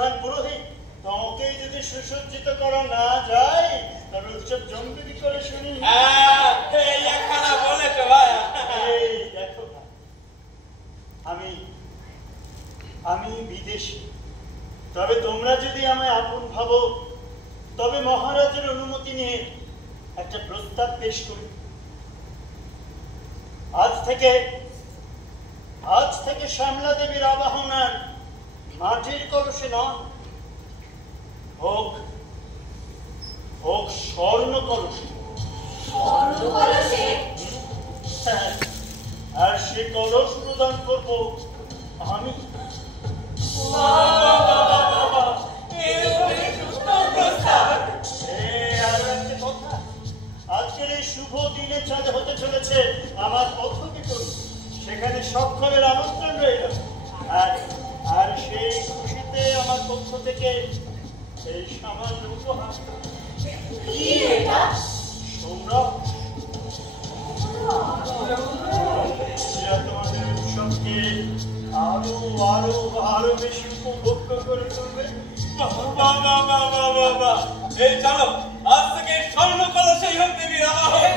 প্রধান পুরোহিত, তোমাকে যদি সুসজ্জিত করা না যায় তবে উৎসব জমবে কি করে শুনি? এই একখানা বলেছো ভাই। এই দেখো ভাই, আমি বিদেশি, তবে তোমরা যদি আমায় আপন ভাবো তবে মহারাজের অনুমতি নিয়ে একটা প্রস্তাব পেশ করি। আজ থেকে শ্যামলা দেবীর আবাহনার মাটির কলসে নয়, হোক স্বর্ণ কলসে। আর সে কলস প্রদান করবো আমি। আজকের এই শুভ দিনে চাঁদ হতে চলেছে আমার পথকে করি, সেখানে সক্ষমের আমন্ত্রণ রইল। আর সেই খুশিতে আমার পক্ষ থেকে এই সামান্য উপহার সৌরভ, তোমাদের উৎসবকে আরো বেশি উপভোগ করে তুলবে। এই চলো, আজ থেকে স্বর্ণ কলসেই হোক দেবীর আবাহন।